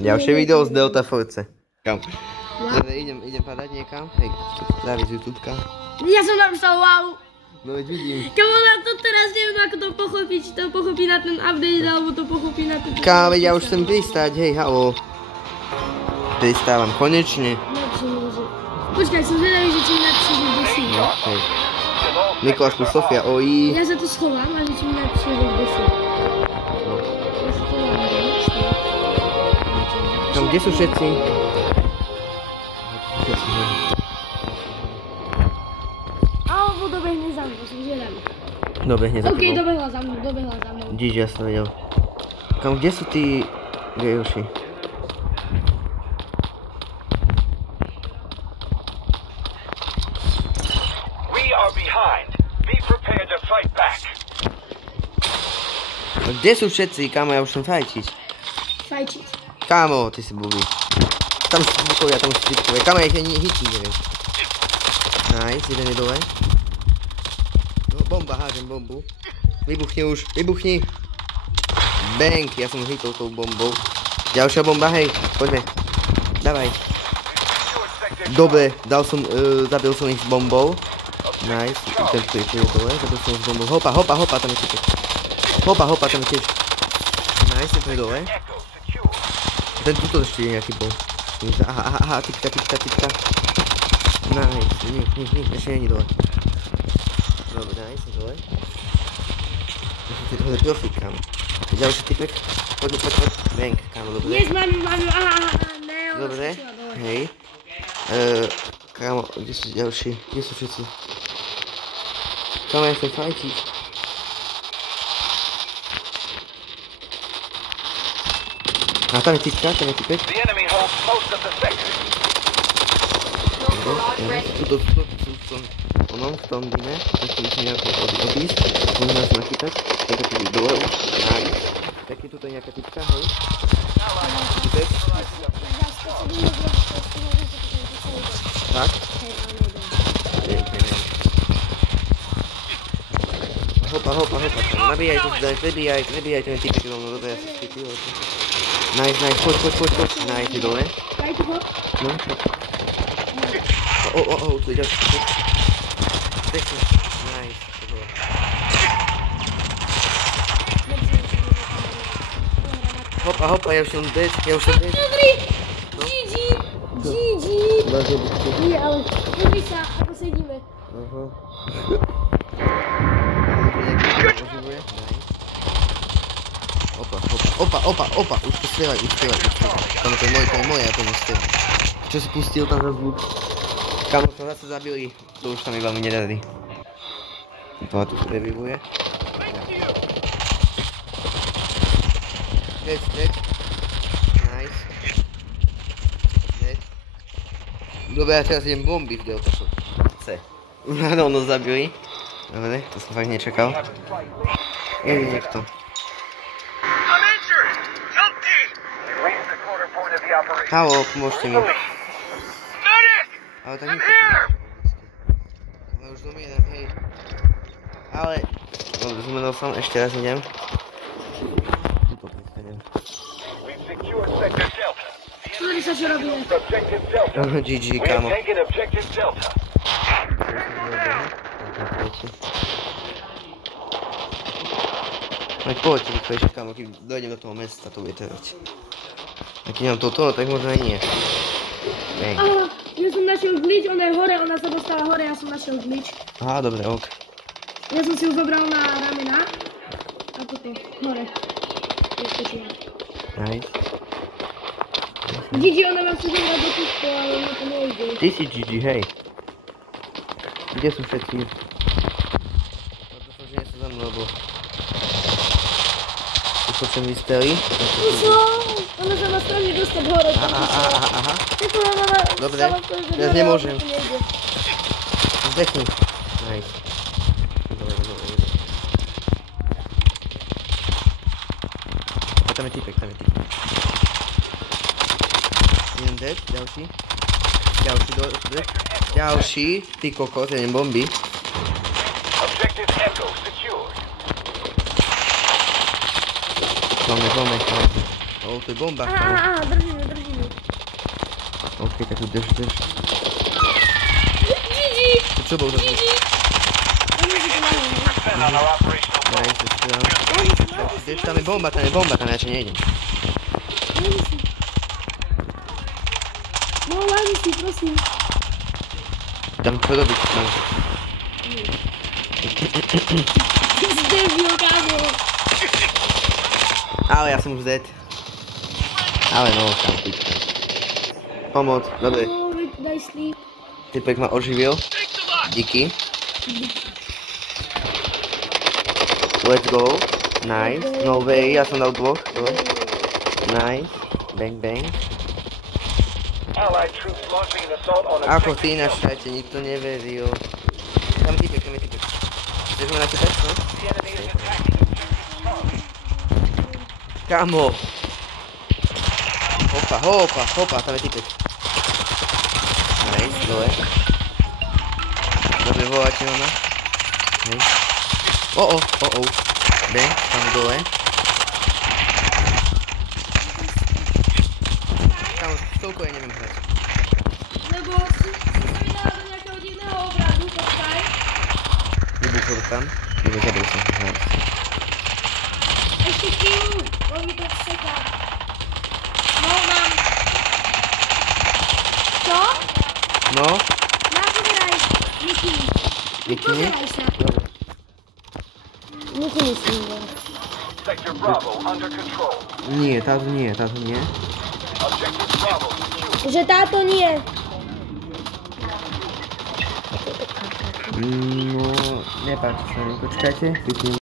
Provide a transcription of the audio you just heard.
Ďalšie video z Delta Force. Kam? Dobre, idem padať niekam. Hej, dávaj z YouTubeka. Ja som napísal wow. No veď vidím. Kamo, na to teraz neviem ako to pochopiť, či to pochopí na ten update, alebo to pochopí na ten... Kámo, veď ja už chcem pristať, hej, halo. Pristávam, konečne. Počkaj, som zvedavý, že či mi napíše, že kde si. No, hej. Mikuláš plus Sofia, ojí. Ja sa tu schovám a že či mi napíše, že kde si. No. Ja sa to mám, Tam, kde sú všetci? Alebo dobehne za mnou, som zvedavý. Dobehne za tebou. Okej, dobehla za mnou. Díž, ja som vedel. Kam, kde sú tí gejoši? Kde sú všetci? Kámo, ja už som fajčiť. Fajčiť. Kámo, ty si blbý. Tam sú typkovia, Kámo, ja ich ani hití, neviem. Nice, jeden je dole. No, bomba, hádžem bombu. Vybuchni už, vybuchni. Bang, ja som hitol tou bombou. Ďalšia bomba, hej, poďme. Davaj. Dobre, zabil som ich s bombou. Nice, ten tu je dole, zabil som s bombou. Hopa, tam je typek. Hopa, tam je tiež. Nice, ten je dole. Ten tuto ešte je nejaký bol. Aha, typka. Nice, nie, ešte není dole. Dobre, nice, dole. Ešte tohle je profík, kámo. Ďalší typek. Poď. Bang, kámo, dobre. Nie, mám, aha, ne, ona dobre, skočila dole. hej. Kámo, kde sú ďalší? Kde sú všetci? Kámo, ja chcem fajčiť. A tam je typka, typek. Tuto sú v tom dime, ešte by som nejako odísť, môžem nás nachytať, tento tu byť dole už, taký tuto je nejaká typka, hej. Typek. Tak? Hopa, nabíjaj ten typek rovno, dobre, ja sa skytil. Nice, poď, nice, dole. No, čo? Tu je ďalší typek. Zdechni, nice, dole. Hopa, ja už som dead. Dobrý, GG. Nie, ale pozri sa, ako sedíme. Aha. Opa, už to strieľaj. Kámo, to je moje, ja to nestrieľam. Čo si pustil tam za zvuk? Kámo, to zase zabili, to už sa mi veľmi nedarí. To tu revivuje. Dead. Nice. Dead. Dobre, ja teraz idem bomby v Delta Force. Áno, no zabili. Dobre, to som fakt nečakal. Je niekto. Halo, pomôžte mi. Ale tak nikto tu. Ale už zomierem, hej. Ale... Dobre, zmenil som, ešte raz idem. Tuto prichádzam. Pozri sa, čo robíme. GG, kámo. Poďte rýchlejšie, kámo, keď dojdem do toho mesta, to bude trvať. A keď mám toto, tak možno aj nie. Aha, ja som našiel glitch, ona je hore, ona sa dostala hore, ja som našiel glitch. Aha, dobre, ok. Ja som si ju zobral na ramena. A toto, hore. Nice. GG, ona ma chce zobrať do kusko, ale ona to nejde. Ty si GG, hej. Kde sú všetci? Dúfam, že nie sú za mnou, lebo... Už som vysteli. Ona sa má strašne dostať hore. Aha. Dobre, ja nemôžem. Zdechni. Nice. Dobre. A tam je typek. Jeden dead, ďalší. Ďalší, ty kokos, jeden bomby. Máme. O, to je bomba. Držíme. Okej, tak tu drž. GG! To čo bol za zvuk? Nice, strieľam. Tam je bomba, tam ja nejdem. No, láni si, prosím. Tam čo robiť? No. Ty si debil, kámo. Ale ja som už dead. Ale no, tam pička. Pomoc, dobre. No, daj sleep. Typek ma oživil. Díky. Let's go. Nice. No way, ja som dal dvoch. Nice. Bang, bang. Ako ty na šajte, nikto neveril. Tam je typek. Chceš ma na typek, no? Kamo. Hopa, tam je typek. Nice, dole. Dobre, voláte ma. Hej. Oh. Bang, tam dole. Tam stovko ja neviem hrať. Lebo si vydala do nejakého divného obrazu, počkaj. Vybuchol tam. Zabil som. Nice. Ešte chvíľu, oni to seká. No, mám. Čo? No, Pozeraj, Nikini. Nikini? Pozeraj sa. Nikini si mi. Sector Bravo under control. nie, táto nie. Objective Bravo. Že táto nie. No, nepáči sa mi. Počkajte, vypnem.